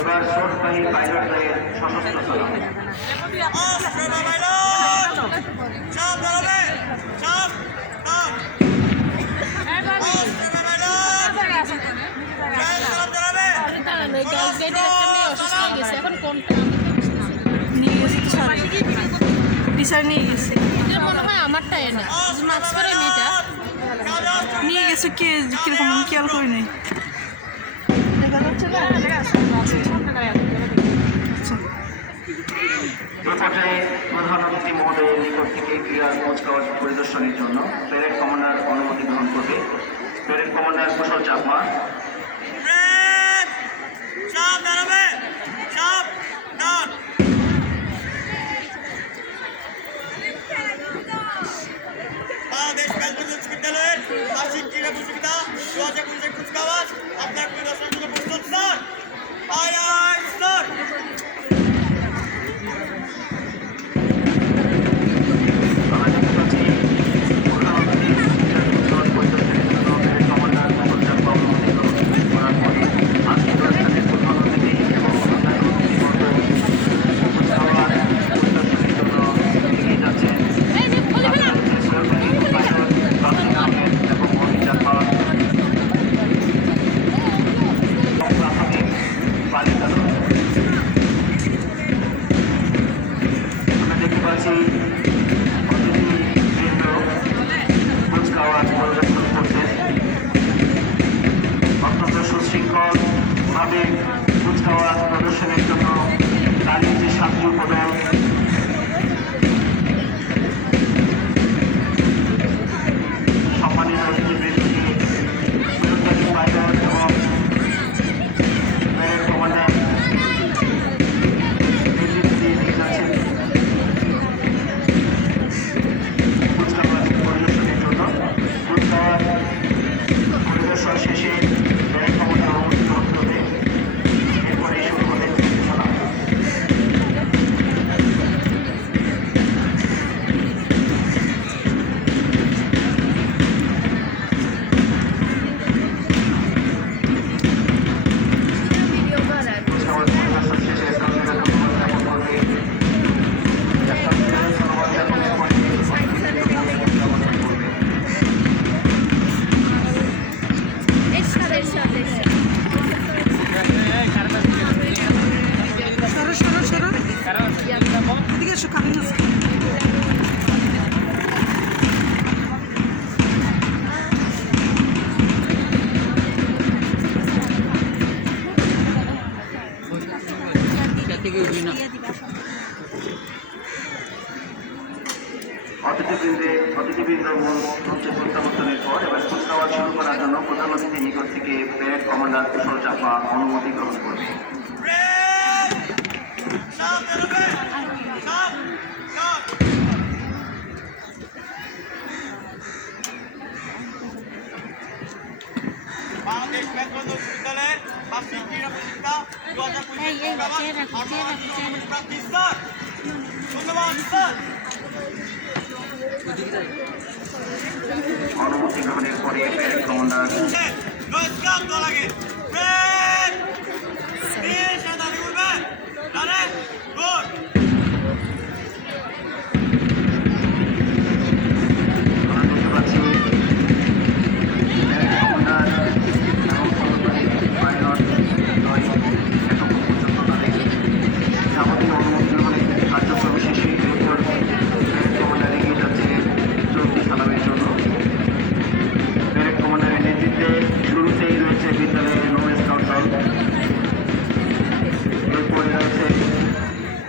এবার শোটবাহী পাইলটদের সশস্ত্র সালাম। টিচার নিয়ে গেছে, মনে হয় আমারটা এনে মাস্ক করে মেয়েটা নিয়ে গেছে কে কিরকম খেয়াল করি নাই। এ পর্যায়ে প্রধান অতিথি মহোদয়ের নিকট থেকে ক্রীড়া কুচকাওয়াজ পরিদর্শনের জন্য প্যারেড কমান্ডার অনুমতি গ্রহণ করবে। প্যারেড কমান্ডার কুশল চাকমা। বাংলাদেশ বেলকুঞ্জ উচ্চ বিদ্যালয়ের বার্ষিক ক্রীড়া প্রতিযোগিতা 2025 কুচকাওয়াজ আপনার পরিদর্শনের জন্য প্রস্তুত স্যার। আয় আয় স্যার। অত্যন্ত সুশৃঙ্খলভাবে কুচকাওয়াজ প্রদর্শনের জন্য তাদের যে 7টি উপদল সম্মানিত অতিথিবৃন্দকে শোটবাহী পাইলট এবং প্যারেড কমান্ডার নেতৃত্ব দিয়ে যাচ্ছেন কুচকাওয়াজ পরিদর্শনের জন্য। কুচকাওয়াজ পরিদর্শন শেষে প্যারেড কমান্ডার অনুমতি গ্রহণ করবে। এরপরে শুরু হবে সালাম। কুচকাওয়াজ পরিদর্শন শেষে সালামের ধন্যবাদ জ্ঞাপন করবে। এদিকে এসো, কামিং আছে। অতিথিবৃন্দ মঞ্চে প্রত্যাবর্তনের পর এবার কুচকাওয়াজ শুরু করার জন্য প্রধান অতিথির নিকট থেকে প্যারেড কমান্ডার কুশল চাকমা অনুমতি গ্রহণ করবে। বাংলাদেশ বেলকুঞ্জ উচ্চ বিদ্যালয়ের বার্ষিক ক্রীড়া প্রতিযোগিতা 2025 প্রার্থী স্যার। ধন্যবাদ স্যার। অনুমতি গ্রহণের পরে প্যারেড কমান্ডার নমস্কার দল আগে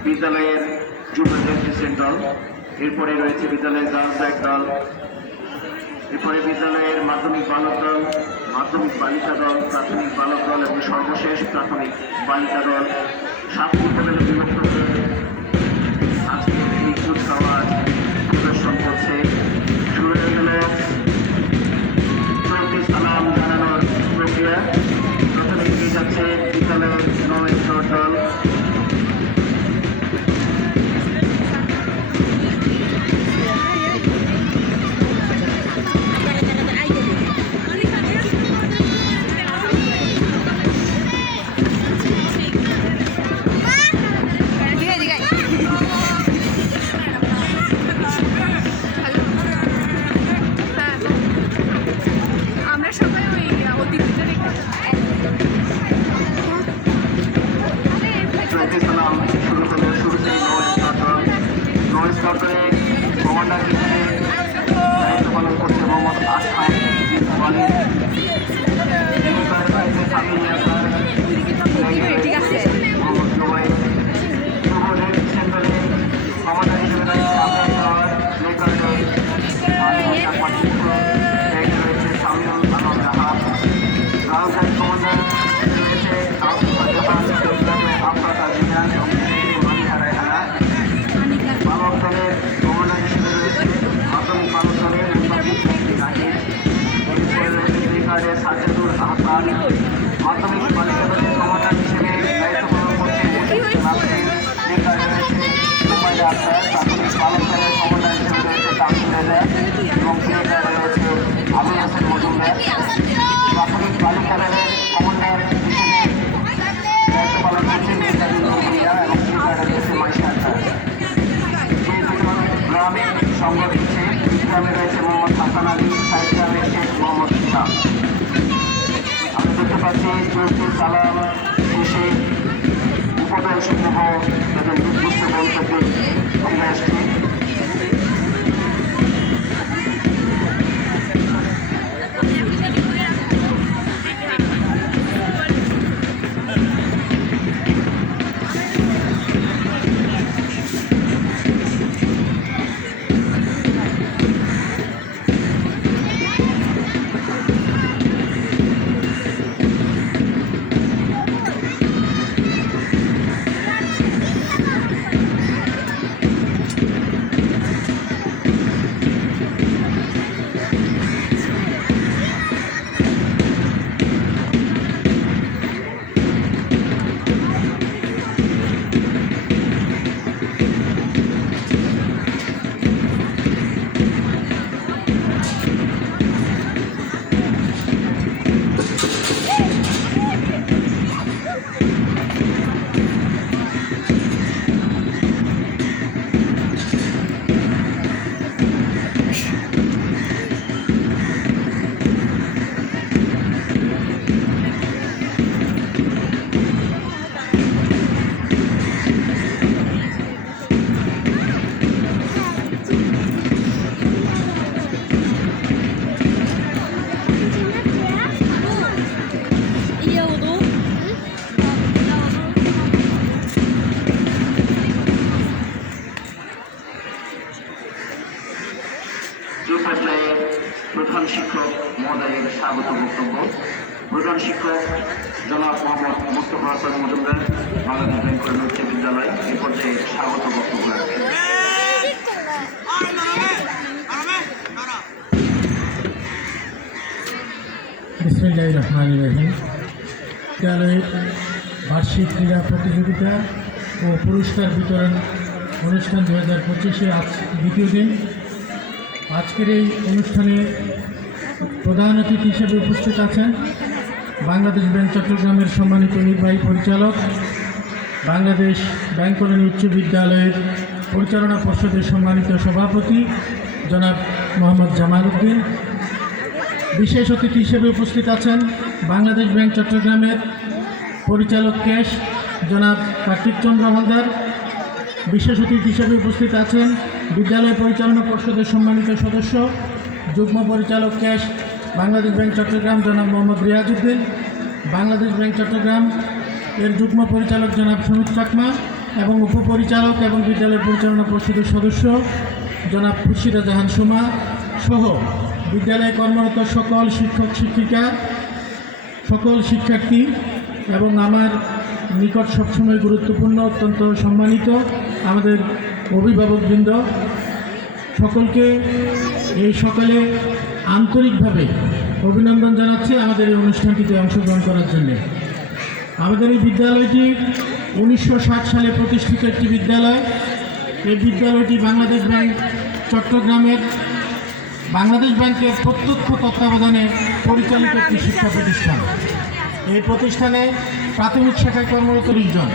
বিদ্যালয়ের যুব জেনারেশন দল, এরপরে রয়েছে বিদ্যালয়ের গার্লস এক দল, এরপরে বিদ্যালয়ের মাধ্যমিক বালক দল, মাধ্যমিক বালিকা দল, প্রাথমিক বালক দল এবং সর্বশেষ প্রাথমিক বালিকা দল। 7টি উপদলে বিভক্ত হয়ে আজকে এই কুচকাওয়াজ প্রদর্শন করছে। শুরু হয়ে গেল চলতি সালাম জানানোর প্রক্রিয়া। প্রথমে এগিয়ে যাচ্ছে বিদ্যালয়ের 9 স্তর দল। আলী সামিল ইয়াসার ঠিক আছে মোহাম্মদ জুবাইর যুব রেড সেন্টারে কমান্ডার হিসেবে রয়েছে আব্দুল সাওয়ার লেকার্ডে আলী হাসান পাঠিয়ে রয়েছে সামিউল আলম রাহা গার্লস গাইড কমান্ডার রয়েছে আব্দুল জাহান আফরাত আজিজান এবং মানিহা রায়হানা বালক দলের কমান্ডার হিসেবে রয়েছে মাধ্যমিক বালক দলের জাহিদ এরপরে রয়েছে লেকার্ডে সাজ্জাদুল আহসান মাধ্যমিক বালিকা দলের কমান্ডার হিসেবে দায়িত্ব পালন করছে লেকার্ডে রয়েছে সুমাইয়া আক্তার প্রাথমিক বালক দলের কমান্ডার হিসেবে রয়েছে তামিম রেজা এবং লেকার্ডে রয়েছে আবুল হাসান মজুমদার প্রাথমিক বালিকা দলের কমান্ডার হিসেবে দায়িত্ব পালন করছে মেহতাবুল রহমানিয়া এবং লেকার্ডে রয়েছে মাইশা আক্তার যে দুজন গ্রামে সঙ্গ দিচ্ছে গ্রামে রয়েছে মোহাম্মদ হাসান আলী সাইড গ্রামে শেখ মোহাম্মদ ইসলাম আমি দেখতে পাচ্ছি চলতি সালাম শেষে উপদল সমূহ তাদের নির্দিষ্ট গন্তব্যে ফিরে আসছে এই পর্যায়ে প্রধান শিক্ষক মহোদয়ের স্বাগত বক্তব্য প্রধান শিক্ষক জনাব মোহাম্মদ মুস্তফা হাসান মজুমদার বাংলাদেশ ব্যাংক উচ্চ বিদ্যালয় এই পর্যায়ে স্বাগত বক্তব্য রাখবেন বিসমিল্লাহির রহমানির রহিম বিদ্যালয়ের বার্ষিক ক্রীড়া প্রতিযোগিতা ও পুরস্কার বিতরণ অনুষ্ঠান 2025-এ আজ দ্বিতীয় দিন। আজকের এই অনুষ্ঠানে প্রধান অতিথি হিসেবে উপস্থিত আছেন বাংলাদেশ ব্যাংক চট্টগ্রামের সম্মানিত নির্বাহী পরিচালক, বাংলাদেশ ব্যাংক উচ্চ বিদ্যালয়ের পরিচালনা পর্ষদের সম্মানিত সভাপতি জনাব মোহাম্মদ জামাল উদ্দিন। বিশেষ অতিথি হিসেবে উপস্থিত আছেন বাংলাদেশ ব্যাংক চট্টগ্রামের পরিচালক ক্যাশ জনাব কার্তিক চন্দ্র হালদার। বিশেষ অতিথি হিসেবে উপস্থিত আছেন বিদ্যালয় পরিচালনা পর্ষদের সম্মানিত সদস্য যুগ্ম পরিচালক ক্যাশ বাংলাদেশ ব্যাংক চট্টগ্রাম জনাব মোহাম্মদ রিয়াজ উদ্দিন, বাংলাদেশ ব্যাংক চট্টগ্রাম এর যুগ্ম পরিচালক জনাব সুমিত চাকমা এবং উপপরিচালক এবং বিদ্যালয় পরিচালনা পর্ষদের সদস্য জনাব খুরশিদা জাহান সুমা সহ বিদ্যালয়ে কর্মরত সকল শিক্ষক শিক্ষিকা, সকল শিক্ষার্থী এবং আমার নিকট সবসময় গুরুত্বপূর্ণ অত্যন্ত সম্মানিত আমাদের অভিভাবকবৃন্দ, সকলকে এই সকালে আন্তরিকভাবে অভিনন্দন জানাচ্ছি আমাদের এই অনুষ্ঠানটিতে অংশগ্রহণ করার জন্য। আমাদের এই বিদ্যালয়টি 1960 সালে প্রতিষ্ঠিত একটি বিদ্যালয়। এই বিদ্যালয়টি বাংলাদেশ ব্যাংক চট্টগ্রামের বাংলাদেশ ব্যাংকের প্রত্যক্ষ তত্ত্বাবধানে পরিচালিত একটি শিক্ষা প্রতিষ্ঠান। এই প্রতিষ্ঠানে প্রাথমিক শাখায় কর্মরত 20 জন।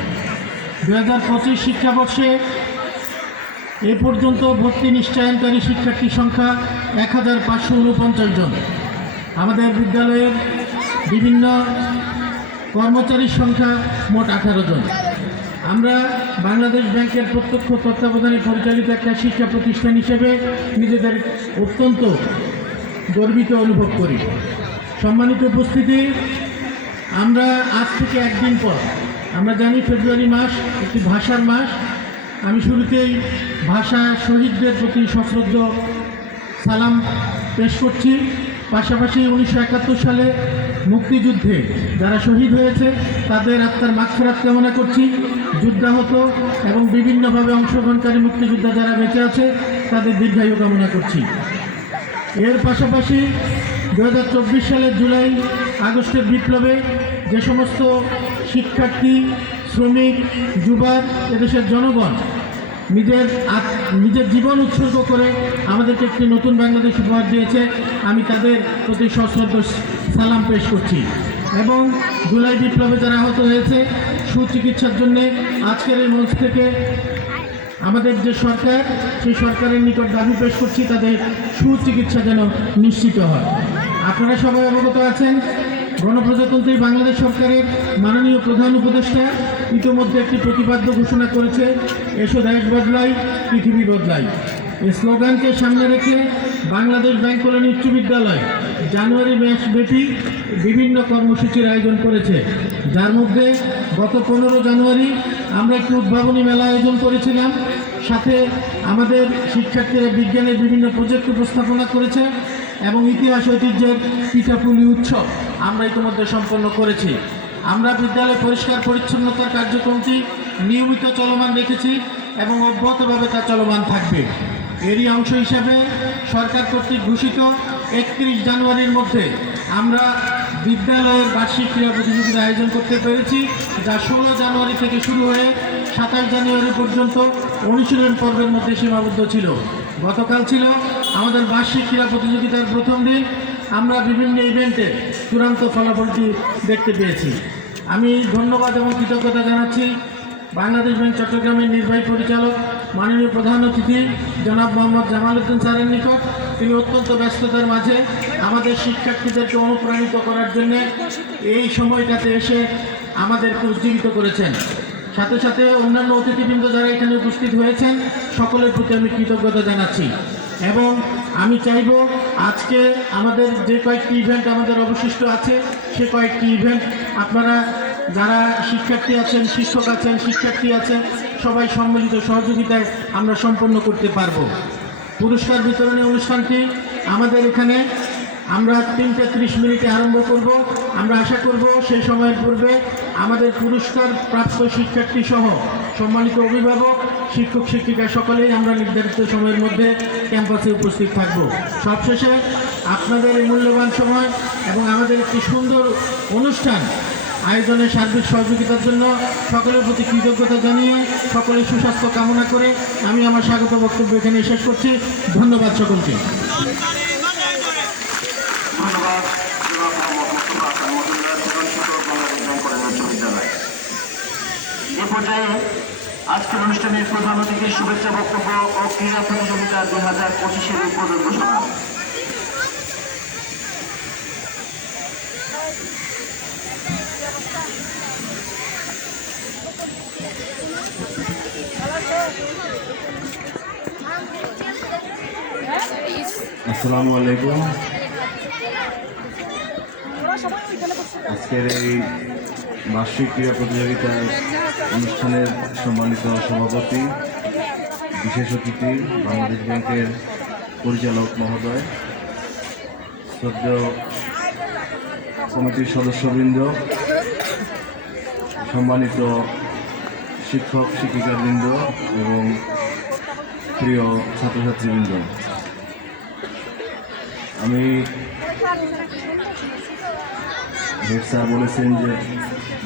2025 শিক্ষাবর্ষে এ পর্যন্ত ভর্তি নিশ্চয়নকারী শিক্ষার্থীর সংখ্যা 1549 জন। আমাদের বিদ্যালয়ের বিভিন্ন কর্মচারীর সংখ্যা মোট 18 জন। আমরা বাংলাদেশ ব্যাংকের প্রত্যক্ষ তত্ত্বাবধানে পরিচালিত একটা শিক্ষা প্রতিষ্ঠান হিসেবে নিজেদের অত্যন্ত গর্বিত অনুভব করি। সম্মানিত উপস্থিতি, আমরা আজ থেকে একদিন পর, আমরা জানি ফেব্রুয়ারি মাস একটি ভাষার মাস। আমি শুরুতেই ভাষা শহীদদের প্রতি সশ্রদ্ধ সালাম পেশ করছি। পাশাপাশি 1971 সালে মুক্তিযুদ্ধে যারা শহীদ হয়েছে তাদের আত্মার মাগফিরাত কামনা করছি। যুদ্ধাহত এবং বিভিন্নভাবে অংশগ্রহণকারী মুক্তিযোদ্ধা যারা বেঁচে আছে তাদের দীর্ঘায়ু কামনা করছি। এর পাশাপাশি 2024 সালের জুলাই আগস্টের বিপ্লবে যে সমস্ত শিক্ষার্থী, শ্রমিক, যুবক, এদেশের জনগণ নিজের জীবন উৎসর্গ করে আমাদেরকে একটি নতুন বাংলাদেশ উপহার দিয়েছে, আমি তাদের প্রতি সশ্রদ্ধ সালাম পেশ করছি। এবং জুলাই বিপ্লবে যারা আহত হয়েছে সুচিকিৎসার জন্যে আজকের এই মঞ্চ থেকে আমাদের যে সরকার, সেই সরকারের নিকট দাবি পেশ করছি তাদের সুচিকিৎসা যেন নিশ্চিত হয়। আপনারা সবাই অবগত আছেন, গণপ্রজাতন্ত্রী বাংলাদেশ সরকারের মাননীয় প্রধান উপদেষ্টা ইতিমধ্যে একটি প্রতিপাদ্য ঘোষণা করেছে, এসো দেশ বদলাই, পৃথিবী বদলাই। এই স্লোগানকে সামনে রেখে বাংলাদেশ ব্যাংক কলোনি উচ্চ বিদ্যালয় জানুয়ারি মাসব্যাপী বিভিন্ন কর্মসূচির আয়োজন করেছে, যার মধ্যে গত 15 জানুয়ারি আমরা একটি উদ্ভাবনী মেলা আয়োজন করেছিলাম। সাথে আমাদের শিক্ষার্থীরা বিজ্ঞানের বিভিন্ন প্রজেক্ট উপস্থাপনা করেছে এবং ইতিহাস ঐতিহ্যের পিঠাপুলি উৎসব আমরা ইতিমধ্যে সম্পন্ন করেছি। আমরা বিদ্যালয় পরিষ্কার পরিচ্ছন্নতার কার্যক্রমটি নিয়মিত চলমান রেখেছি এবং অব্যাহতভাবে তা চলমান থাকবে। এরই অংশ হিসাবে সরকার কর্তৃক ঘোষিত 31 জানুয়ারির মধ্যে আমরা বিদ্যালয়ের বার্ষিক ক্রীড়া প্রতিযোগিতা আয়োজন করতে পেরেছি, যা 16 জানুয়ারি থেকে শুরু হয়ে 27 জানুয়ারি পর্যন্ত অনুশীলন পর্বের মধ্যে সীমাবদ্ধ ছিল। গতকাল ছিল আমাদের বার্ষিক ক্রীড়া প্রতিযোগিতার প্রথম দিন। আমরা বিভিন্ন ইভেন্টে চূড়ান্ত ফলাফলটি দেখতে পেয়েছি। আমি ধন্যবাদ এবং কৃতজ্ঞতা জানাচ্ছি বাংলাদেশ ব্যাংক চট্টগ্রামের নির্বাহী পরিচালক মাননীয় প্রধান অতিথি জনাব মোহাম্মদ জামাল উদ্দিন স্যারের নিকট। তিনি অত্যন্ত ব্যস্ততার মাঝে আমাদের শিক্ষার্থীদেরকে অনুপ্রাণিত করার জন্য এই সময়টাতে এসে আমাদেরকে উজ্জীবিত করেছেন। সাথে সাথে অন্যান্য অতিথিবৃন্দ যারা এখানে উপস্থিত হয়েছেন সকলের প্রতি আমি কৃতজ্ঞতা জানাচ্ছি। এবং আমি চাইব আজকে আমাদের যে কয়েকটি ইভেন্ট আমাদের অবশিষ্ট আছে সে কয়েকটি ইভেন্ট আপনারা যারা শিক্ষার্থী আছেন, শিক্ষক আছেন, শিক্ষার্থী আছেন, সবাই সম্মিলিত সহযোগিতায় আমরা সম্পন্ন করতে পারব। পুরস্কার বিতরণী অনুষ্ঠানটি আমাদের এখানে আমরা 3:30 আরম্ভ করব। আমরা আশা করব সেই সময়ের পূর্বে আমাদের পুরস্কার প্রাপ্ত শিক্ষার্থী সহ সম্মানিত অভিভাবক, শিক্ষক শিক্ষিকা সকলেই আমরা নির্ধারিত সময়ের মধ্যে ক্যাম্পাসে উপস্থিত থাকব। সবশেষে আপনাদের এই মূল্যবান সময় এবং আমাদের একটি সুন্দর অনুষ্ঠান আয়োজনের সার্বিক সহযোগিতার জন্য সকলের প্রতি কৃতজ্ঞতা জানিয়ে সকলের সুস্বাস্থ্য কামনা করে আমি আমার স্বাগত বক্তব্য এখানে শেষ করছি। ধন্যবাদ সকলকে। ধন্যবাদ জনাব মোহাম্মদ মোস্তফা হাসান মজুমদার, প্রধান শিক্ষক, বাংলাদেশ ব্যাংক কলেজ উচ্চ বিদ্যালয়। এ পর্যায়ে আজকের অনুষ্ঠানের প্রধান অতিথির শুভেচ্ছা বক্তব্য ও ক্রীড়া প্রতিযোগিতা 2025-এর উদ্বোধন ঘোষণা। আসসালামু আলাইকুম। আজকের এই বার্ষিক ক্রীড়া প্রতিযোগিতার অনুষ্ঠানের সম্মানিত সভাপতি, বিশেষ অতিথি, বাংলাদেশ ব্যাংকের পরিচালক মহোদয়, শ্রদ্ধেয় কমিটির সদস্যবৃন্দ, সম্মানিত শিক্ষক শিক্ষিকাবৃন্দ এবং প্রিয় ছাত্রছাত্রীবৃন্দ, আমি হেড স্যার বলেছেন যে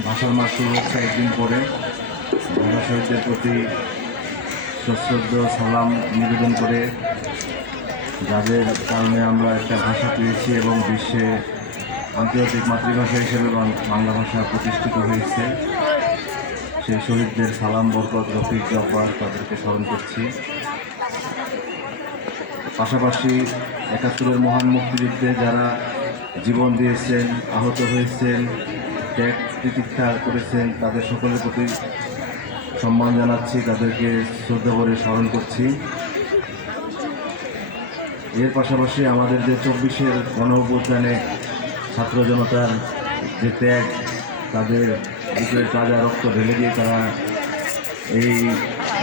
ভাষার মাস শুরু হচ্ছে একদিন পরে। ভাষা শহীদদের প্রতি সশ্রদ্ধ সালাম নিবেদন করে, যাদের কারণে আমরা একটা ভাষা পেয়েছি এবং বিশ্বে আন্তর্জাতিক মাতৃভাষা হিসেবে বাংলা ভাষা প্রতিষ্ঠিত হয়েছে, সেই শহীদদের সালাম, বরকত, রফিক, জব্বার তাদেরকে স্মরণ করছি। পাশাপাশি 71-এর মহান মুক্তিযুদ্ধে যারা জীবন দিয়েছেন, আহত হয়েছেন, ত্যাগ প্রতীক্ষা করেছেন, তাদের সকলের প্রতি সম্মান জানাচ্ছি, তাদেরকে শ্রদ্ধা করে স্মরণ করছি। এর পাশাপাশি আমাদের যে 24-এর গণ-অভ্যুত্থানে ছাত্র জনতার যে ত্যাগ, তাদের বুকের তাজা রক্ত ঢেলে দিয়ে তারা এই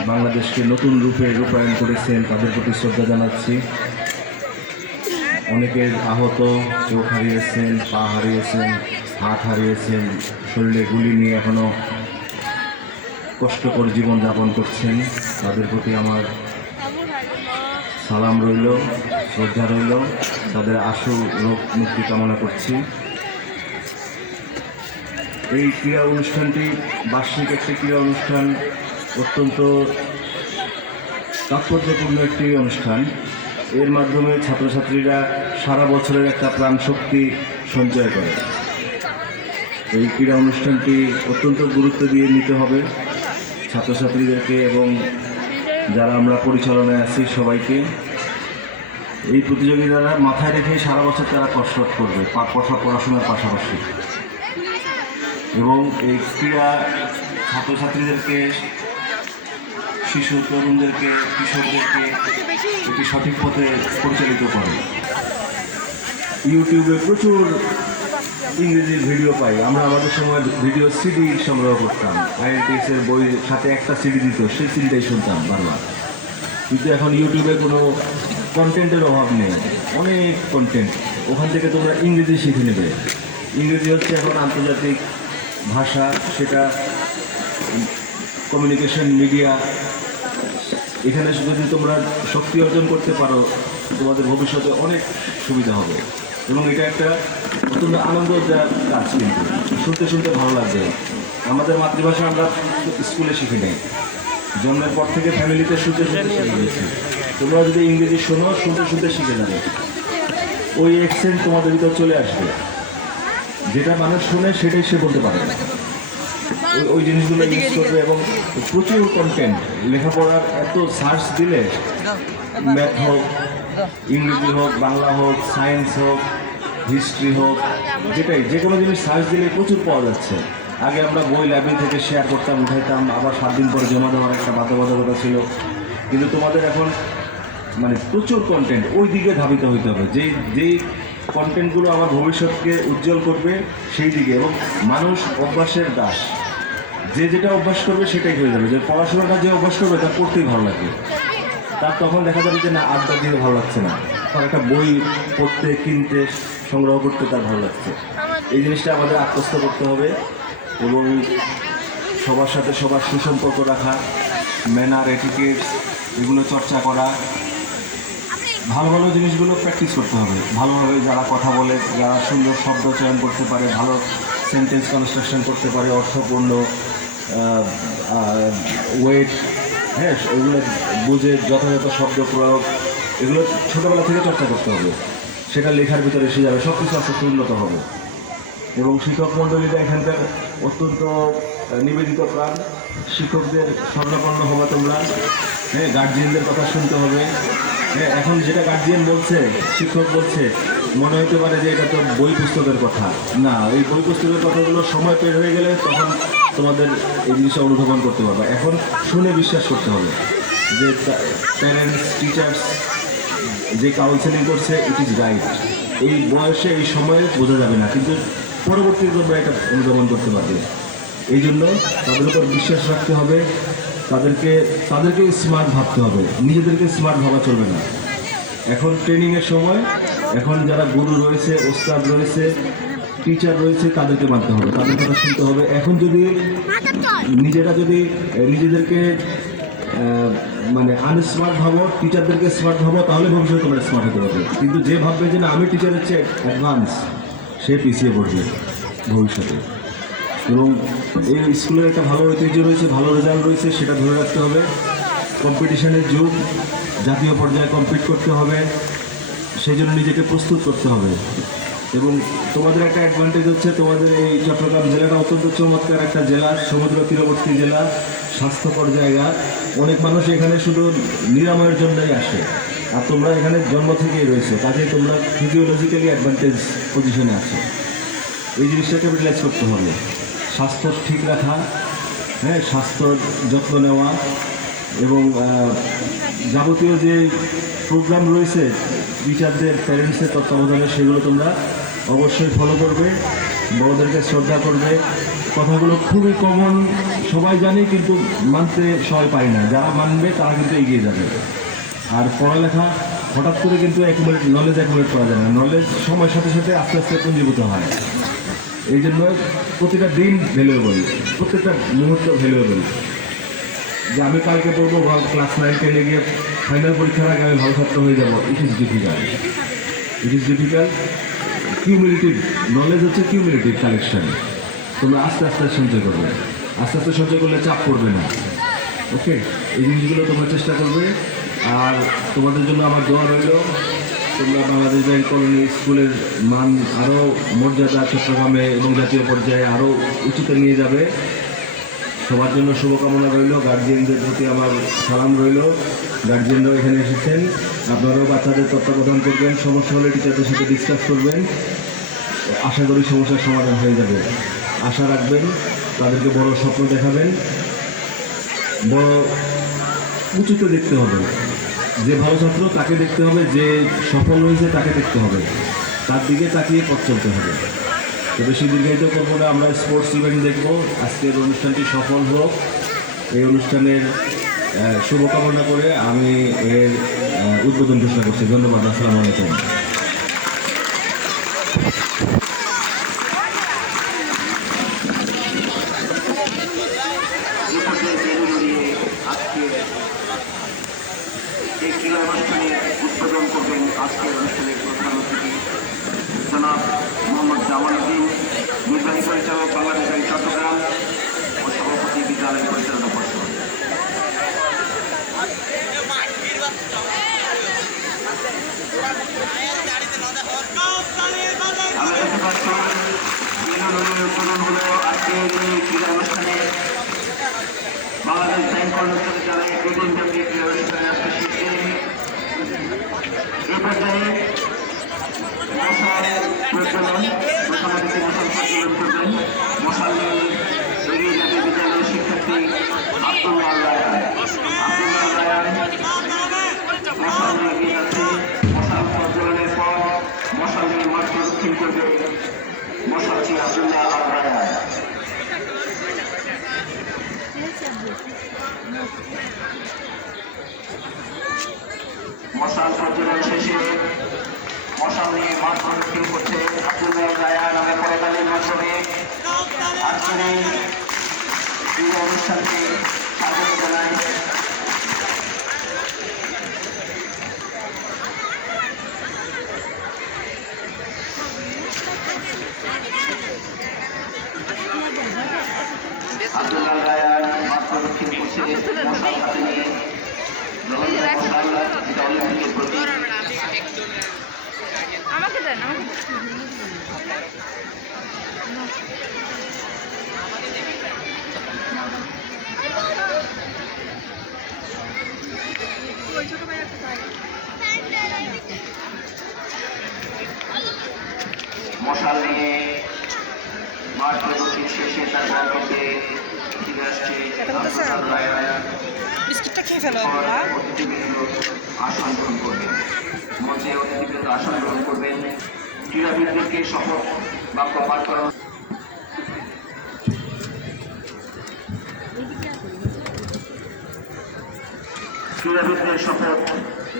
বাংলাদেশকে নতুন রূপে রূপায়ণ করেছেন, তাদের প্রতি শ্রদ্ধা জানাচ্ছি। অনেকের আহত, চোখ হারিয়েছেন, পা হারিয়েছেন, হাত হারিয়েছেন, শরীরে গুলি নিয়ে এখনও কষ্টকর জীবনযাপন করছেন, তাদের প্রতি আমার সালাম রইল, শ্রদ্ধা রইল, তাদের আশু রোগ মুক্তি কামনা করছি। এই ক্রীড়া অনুষ্ঠানটি বার্ষিক একটি ক্রীড়া অনুষ্ঠান, অত্যন্ত তাৎপর্যপূর্ণ একটি অনুষ্ঠান। এর মাধ্যমে ছাত্রছাত্রীরা সারা বছরের একটা প্রাণশক্তি সঞ্চয় করে। এই ক্রীড়া অনুষ্ঠানটি অত্যন্ত গুরুত্ব দিয়ে নিতে হবে ছাত্রছাত্রীদেরকে এবং যারা আমরা পরিচালনায় আছি সবাইকে। এই প্রতিযোগিতারা মাথায় রেখে সারা বছর তারা কসরত করবে পড়াশোনার পাশাপাশি, এবং এই ক্রীড়া ছাত্রছাত্রীদেরকে, শিশু তরুণদেরকে, কিশোরদেরকে একটি সঠিক পথে পরিচালিত করে। ইউটিউবে প্রচুর ইংরেজির ভিডিও পাই আমরা। আমাদের সময় ভিডিও সিডি সংগ্রহ করতাম, IELTS-এর বইয়ের সাথে একটা সিডি দিত, সেই সিডিটাই শুনতাম বারবার। কিন্তু এখন ইউটিউবে কোনো কন্টেন্টের অভাব নেই, অনেক কন্টেন্ট। ওখান থেকে তোমরা ইংরেজি শিখে নেবে। ইংরেজি হচ্ছে এখন আন্তর্জাতিক ভাষা, সেটা কমিউনিকেশন মিডিয়া। এখানে যদি তোমরা শক্তি অর্জন করতে পারো, তোমাদের ভবিষ্যতে অনেক সুবিধা হবে। এবং এটা একটা অত্যন্ত আনন্দদায়ক কাজ, কিন্তু শুনতে শুনতে ভালো লাগবে। আমাদের মাতৃভাষা আমরা স্কুলে শিখে নেই, জন্মের পর থেকে ফ্যামিলিতে শুনতে শুনতে শিখে গেছি। তোমরা যদি ইংরেজি শোনো, শুনতে শুনতে শিখে যাবে, ওই অ্যাকসেন্ট তোমাদের ভিতর চলে আসবে। যেটা মানুষ শুনে সেটাই সে বলতে পারে, ওই জিনিসগুলো ইউজ করবে। এবং প্রচুর কন্টেন্ট, লেখাপড়ার এত সার্চ দিলে, ম্যাথ হোক, ইংরেজি হোক, বাংলা হোক, সায়েন্স হোক, হিস্ট্রি হোক, যেটাই যে কোনো জিনিস সার্চ দিলে প্রচুর পাওয়া যাচ্ছে। আগে আমরা বই লাইব্রেরি থেকে শেয়ার করতাম, উঠাইতাম, আবার 7 দিন পরে জমা দেওয়ার একটা বাধ্যবাধকতা ছিল। কিন্তু তোমাদের এখন মানে প্রচুর কন্টেন্ট, ওই দিকে ধাবিত হইতে হবে, যেই কন্টেন্টগুলো আমার ভবিষ্যৎকে উজ্জ্বল করবে সেই দিকে। এবং মানুষ অভ্যাসের দাস, যে যেটা অভ্যাস করবে সেটাই হয়ে যাবে। যে পড়াশোনাটা যে অভ্যাস করবে তার পড়তেই ভালো লাগবে, তার তখন দেখা যাবে যে না, আড্ডা দিতে ভালো লাগছে না, তার একটা বই পড়তে, কিনতে, সংগ্রহ করতে তার ভালো লাগছে। এই জিনিসটা আমাদের আত্মস্থ করতে হবে এবং সবার সাথে সবার সুসম্পর্ক রাখা, ম্যানার, এটিকেটস, এগুলো চর্চা করা, ভালো ভালো জিনিসগুলো প্র্যাকটিস করতে হবে। ভালোভাবে যারা কথা বলে, যারা সুন্দর শব্দ চয়ন করতে পারে, ভালো সেন্টেন্স কনস্ট্রাকশন করতে পারে, অর্থপূর্ণ, ওয়েট, হ্যাঁ, এগুলো বুঝে যথাযথ শব্দ প্রয়োগ, এগুলো ছোটোবেলা থেকে চর্চা করতে হবে। সেটা লেখার ভিতরে এসে যাবে, সব কিছু আস্তে আস্তে উন্নত হবে। এবং শিক্ষক মণ্ডলীরা এখানকার অত্যন্ত নিবেদিত প্রাণ, শিক্ষকদের স্বর্ণপন্ন হবে তোমরা। হ্যাঁ, গার্জিয়ানদের কথা শুনতে হবে। হ্যাঁ, এখন যেটা গার্জিয়ান বলছে, শিক্ষক বলছে, মনে হতে পারে যে এটা তো বই পুস্তকের কথা। না, এই বই পুস্তকের কথাগুলো সময় পের হয়ে গেলে তখন তোমাদের এই জিনিসটা অনুধাবন করতে পারবে। এখন শুনে বিশ্বাস করতে হবে যে প্যারেন্টস, টিচার্স যে কাউন্সেলিং করছে, ইট ইজ রাইট। এই বয়সে, এই সময়ে বোঝা যাবে না, কিন্তু পরবর্তীতে তোমরা এটা অনুধাবন করতে পারবে। এই জন্য তাদের উপর বিশ্বাস রাখতে হবে, তাদেরকে স্মার্ট ভাবতে হবে, নিজেদেরকে স্মার্ট ভাবা চলবে না। এখন ট্রেনিংয়ের সময়, এখন যারা গুরু রয়েছে, ওস্তাদ রয়েছে, টিচার রয়েছে, তাদেরকে মানতে হবে, তাদের কথা শুনতে হবে। এখন যদি নিজেদেরকে মানে আনস্মার্ট ভাবো, টিচারদেরকে স্মার্ট ভাবো, তাহলে ভবিষ্যতে তোমরা স্মার্ট হতে পারবে। কিন্তু যে ভাববে যে না, আমি টিচারের চেয়ে অ্যাডভান্স, সে পিছিয়ে পড়বে ভবিষ্যতে। এবং এই স্কুলের একটা ভালো ঐতিহ্য রয়েছে, ভালো রেজাল্ট রয়েছে, সেটা ধরে রাখতে হবে। কম্পিটিশনের যুগ, জাতীয় পর্যায়ে কম্পিট করতে হবে, সেই জন্য নিজেকে প্রস্তুত করতে হবে। এবং তোমাদের একটা অ্যাডভান্টেজ হচ্ছে, তোমাদের এই চট্টগ্রাম জেলাটা অত্যন্ত চমৎকার একটা জেলা, সমুদ্র তীরবর্তী জেলা, স্বাস্থ্যকর জায়গা। অনেক মানুষ এখানে শুধু নিরাময়ের জন্যই আসে, আর তোমরা এখানে জন্ম থেকেই রয়েছে, কাজেই তোমরা ফিজিওলজিক্যালি অ্যাডভান্টেজ পজিশনে আছো। এই জিনিসটা ক্যাপিটালাইজ করতে হবে। স্বাস্থ্য ঠিক রাখা, হ্যাঁ, স্বাস্থ্য যত্ন নেওয়া, এবং যাবতীয় যে প্রোগ্রাম রয়েছে, টিচারদের প্যারেন্টসের তত্ত্বাবধানে সেগুলো তোমরা অবশ্যই ফলো করবে, বড়দেরকে শ্রদ্ধা করবে। কথাগুলো খুবই কমন, সবাই জানে, কিন্তু মানতে সবাই পায় না। যারা মানবে তারা কিন্তু এগিয়ে যাবে। আর পড়ালেখা হঠাৎ করে কিন্তু নলেজ অ্যাকুমুলেট করা যায় না। নলেজ সময়ের সাথে সাথে আস্তে আস্তে পুঞ্জীভূত হয়। এই জন্য প্রতিটা দিন ভ্যালুয়েবল, প্রত্যেকটা মুহূর্ত ভ্যালুয়েবল। যে আমি কালকে পড়বো ক্লাস 9-10 গিয়ে ফাইনাল পরীক্ষার আগে আমি ভালো ছাত্র হয়ে যাবো, it is difficult. Cumulative knowledge হচ্ছে কিউমুলেটিভ কালেকশন। তোমরা আস্তে আস্তে সঞ্চয় করবে, আস্তে আস্তে সঞ্চয় করলে চাপ পড়বে না। ওকে, এই জিনিসগুলো তোমরা চেষ্টা করবে। আর তোমাদের জন্য আমার দোয়া রইল, তোমরা বাংলাদেশ ব্যাংক কলোনি স্কুলের মান আরও মর্যাদা চট্টগ্রামে এবং জাতীয় পর্যায়ে আরও উঁচুতে নিয়ে যাবে। সবার জন্য শুভকামনা রইল। গার্জিয়ানদের প্রতি আমার সালাম রইল। গার্জিয়ানরাও এখানে এসেছেন, আপনারাও বাচ্চাদের তত্ত্বাবধান করবেন, সমস্যা হলে টিচারদের সাথে ডিসকাস করবেন। আশা করি সমস্যার সমাধান হয়ে যাবে। আশা রাখবেন, তাদেরকে বড় স্বপ্ন দেখাবেন, বড় উঁচুতে দেখতে হবে। যে ভালো ছাত্র তাকে দেখতে হবে, যে সফল হয়েছে তাকে দেখতে হবে, তার দিকে তাকিয়ে পথ চলতে হবে। তো বেশি দীর্ঘায়িত করবো না, আমরা স্পোর্টস ইভেন্ট দেখবো। আজকের অনুষ্ঠানটি সফল হোক, এই অনুষ্ঠানের শুভকামনা করে আমি এর উদ্বোধন ঘোষণা করছি। ধন্যবাদ। আসসালামু আলাইকুম। এই ক্রীড়া অনুষ্ঠানের উদ্বোধন করবেন আজকের অনুষ্ঠানের প্রধান অতিথি জনাব মোহাম্মদ জামালউদ্দিন, নির্বাহী পরিচালক বাংলাদেশ ব্যাংক চট্টগ্রাম ও সভাপতি বিদ্যালয় পরিচালনা পর্ষদ। আমরা দেখতে পাচ্ছি বিনোদনের উদ্বোধন হলো আজকের এই ক্রীড়া অনুষ্ঠানে বাংলাদেশ ব্যাংক কর্মচারী যারা এদিন জাতীয় ক্রীড়া অনুষ্ঠানে আজকে শিখছেন। এই পর্যায়ে মশাল প্রজ্বলন, প্রথমাধিকে মশাল প্রজ্বলন করবেন মশাল নিয়ে এগিয়ে যাবে বিদ্যালয়ের শিক্ষার্থী আব্দুল্লাহ রায়ান। মশাল নিয়ে এগিয়ে যাচ্ছে। মশাল প্রজ্বলনের পর মশাল নিয়ে মাঠ প্রদক্ষিণ করবে মশালটি আব্দুল্লাহ রায়ান। মশাল প্রজ্বলন শেষে মশাল নিয়ে মাঠ প্রদক্ষিণ করছে আব্দুল্লাহ রায়ান। আমি করতালির মাধ্যমে আজকের এই ক্রীড়া অনুষ্ঠানকে স্বাগত জানাই। আব্দুল্লাহ রায়ান মাঠ প্রদক্ষিণ করছে মশাল হাতে নিয়ে। আমাকে দেন, মশাল নিয়ে মাঠ প্রদক্ষিণ শেষে তার গল্পকে ফিরে আসছে আব্দুল্লাহ রায়ান। বিস্কিটটা খেয়ে ফেলো। অতিথিবৃন্দ আসন গ্রহণ করবেন, মঞ্চে অতিথিবৃন্দ আসন গ্রহণ করবেন। ক্রীড়াবিদদেরকে শপথ বাক্য পাঠ করা। ক্রীড়াবিদদের শপথ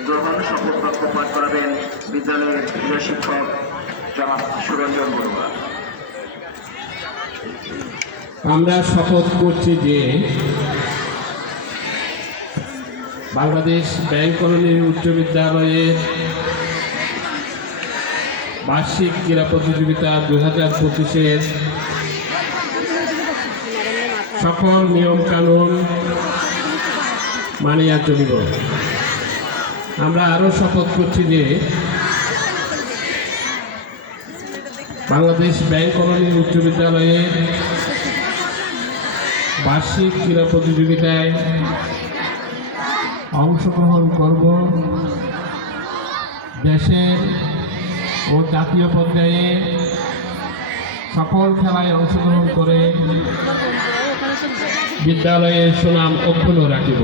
গ্রহণ, শপথ বাক্য পাঠ করাবেন বিদ্যালয়ের ক্রীড়া শিক্ষক জনাব সুরঞ্জন বড়ুয়া। আমরা শপথ করছি যে বাংলাদেশ ব্যাংক কলোনি উচ্চ বিদ্যালয়ের বার্ষিক ক্রীড়া প্রতিযোগিতা 2025-এর সকল নিয়মকানুন মানিয়া চলিব। আমরা আরও শপথ করছি যে বাংলাদেশ ব্যাংক কলোনি উচ্চ বিদ্যালয়ের বার্ষিক ক্রীড়া প্রতিযোগিতায় অংশগ্রহণ করব, দেশের ও জাতীয় পর্যায়ে সকল খেলায় অংশগ্রহণ করে বিদ্যালয়ের সুনাম অক্ষুণ্ণ রাখিব।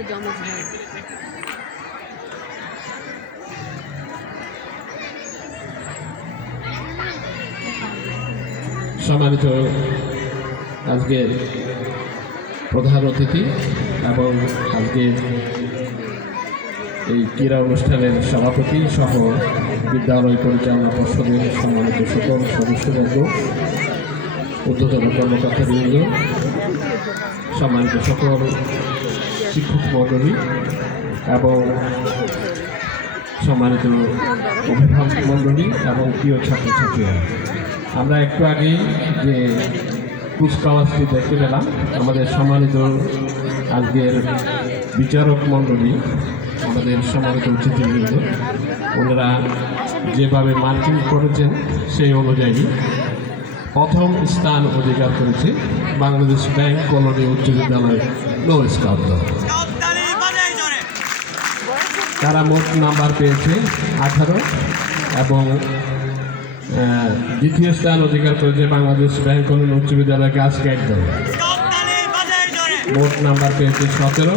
সম্মানিত আজকের প্রধান অতিথি এবং আজকের এই ক্রীড়া অনুষ্ঠানের সভাপতি সহ বিদ্যালয় পরিচালনা পর্ষদের সম্মানিত সকল সদস্যবর্গ, ঊর্ধ্বতন কর্মকর্তাবৃন্দ, সম্মানিত সকল শিক্ষক মণ্ডলী এবং সম্মানিত অভিভাবক মণ্ডলী এবং প্রিয় ছাত্রছাত্রীরা, আমরা একটু আগেই যে কুচকাওয়াজটি দেখতে পেলাম, আমাদের সম্মানিত আজকের বিচারক মণ্ডলী, আমাদের সম্মানিত অতিথিবৃন্দ, ওনারা যেভাবে মার্কিং করেছেন সেই অনুযায়ী প্রথম স্থান অধিকার করেছে বাংলাদেশ ব্যাংক কলোনি উচ্চ বিদ্যালয় নো স্কাউট দল। তালি বাজাই জোরে। তারা মোট নাম্বার পেয়েছে 18 এবং দ্বিতীয় স্থান অধিকার করেছে বাংলাদেশ ব্যাংক কলোনি উচ্চ বিদ্যালয় গাছ গাইড দল। তালি বাজাই জোরে। মোট নাম্বার পেয়েছে 17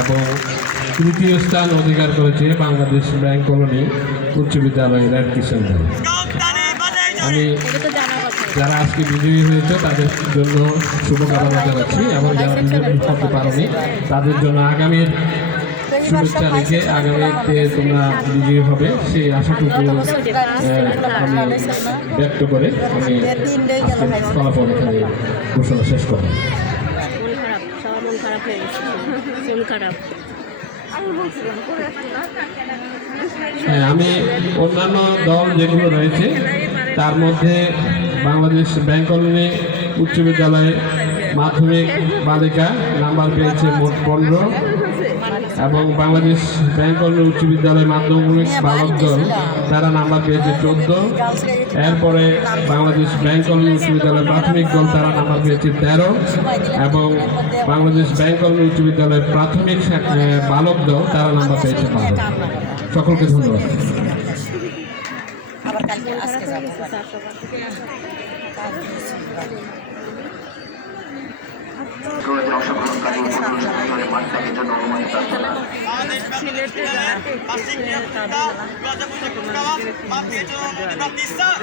এবং তৃতীয় স্থান অধিকার করেছে বাংলাদেশ ব্যাংক কলোনি উচ্চ বিদ্যালয় রেড কিষেন দল। তালি বাজাই জোরে। আমি যারা আজকে বিজয়ী হয়েছে তাদের জন্য শুভকামনা জানাচ্ছি এবং যারা বিজয়ী হতে পারেনি তাদের জন্য আগামীর শুভেচ্ছা রেখে আগামীতে তোমরা বিজয়ী হবে সেই আশাটুকু আমি ব্যক্ত করে আমি আজকের ফলাফল এখানে ঘোষণা শেষ করব। মন খারাপ, সবার মন খারাপ হয়ে গেছে, মন খারাপ। হ্যাঁ, আমি অন্যান্য দল যেগুলো রয়েছে তার মধ্যে বাংলাদেশ ব্যাংক কলোনি উচ্চ বিদ্যালয়ে মাধ্যমিক বালিকা নাম্বার পেয়েছে মোট 15 এবং বাংলাদেশ ব্যাংক কলোনি উচ্চ বিদ্যালয় মাধ্যমিক বালক দল তারা নাম্বার পেয়েছে 14। এরপরে বাংলাদেশ ব্যাংক কলোনি উচ্চ বিদ্যালয় প্রাথমিক দল তারা নাম্বার পেয়েছে 13 এবং বাংলাদেশ ব্যাংক কলোনি উচ্চ বিদ্যালয় প্রাথমিক বালক দল তারা নাম্বার পেয়েছে 12। সকলকে ধন্যবাদ। আবার কালকে আজকে যাবো রয়েছে অংশগ্রহণকারী মাঠটাকে জন্য অনুমতি প্রার্থনা। বাংলাদেশ ব্যাংক বিদ্যালয়ের বার্ষিক ক্রীড়া প্রতিযোগিতা 2025 কুচকাওয়াজ মাঠ দিয়ে চলুন অনুমতি প্রাপ্তি স্যার।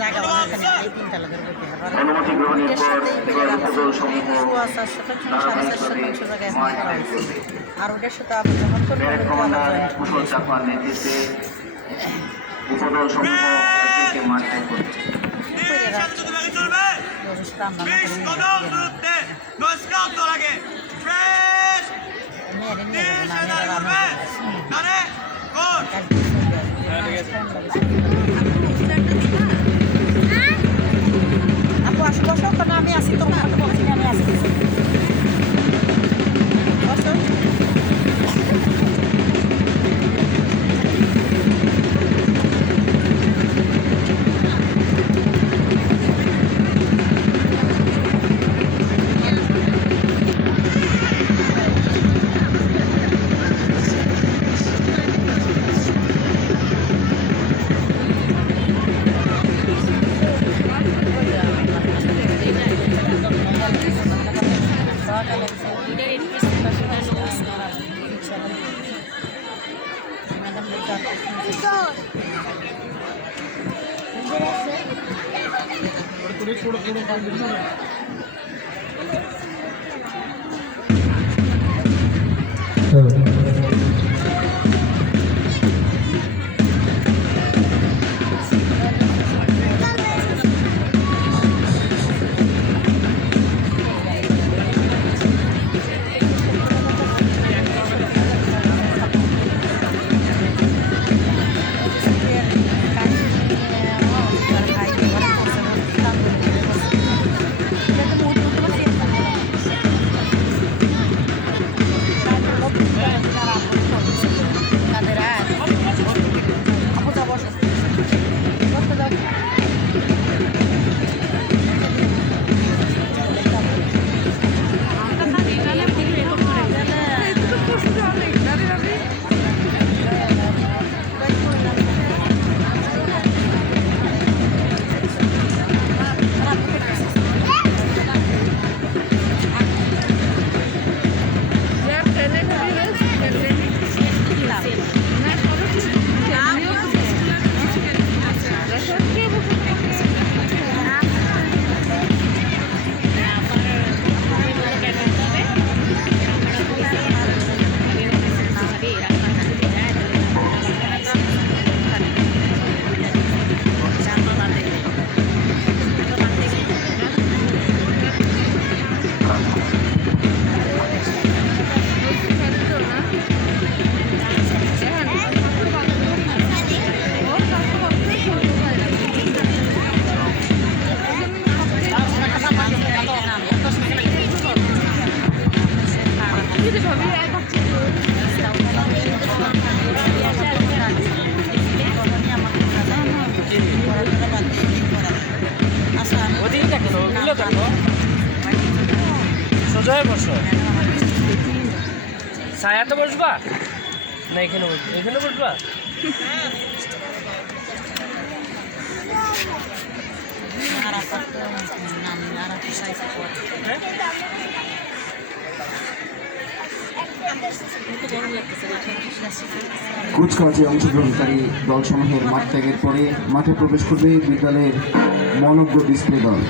জায়গা ওখানে এই তিনটা লোকের করতে হবে অনুমতি গ্রহণের পর এবার উপদল সমূহ কুয়াশার সাথে 4.5 জায়গায় এখন করা হয়েছে। আর ওটার সাথে আপনি যখন ব্যারেক কমান্ডার কুশল চাকমার নেতৃত্বে উপদল সমূহ একে মাঠ ত্যাগ করছে। চলবে 20 কদম দূরত্বে নো স্কাউট দল আগে ফ্রেশ 30 দাঁড়িয়ে করবে আরে গোল। আপু আসো বসো, কারণ আমি আসি তো আমি আসি। সোজা হয়ে বসো। ছায়াতে বসবা না এখানে বসবো? এখানে বসবা। কুচকাওয়াজে অংশগ্রহণকারী দলসমূহের মাঠ ত্যাগের পরে মাঠে প্রবেশ করবে বিদ্যালয়ের মনোজ্ঞ ডিসপ্লে দল।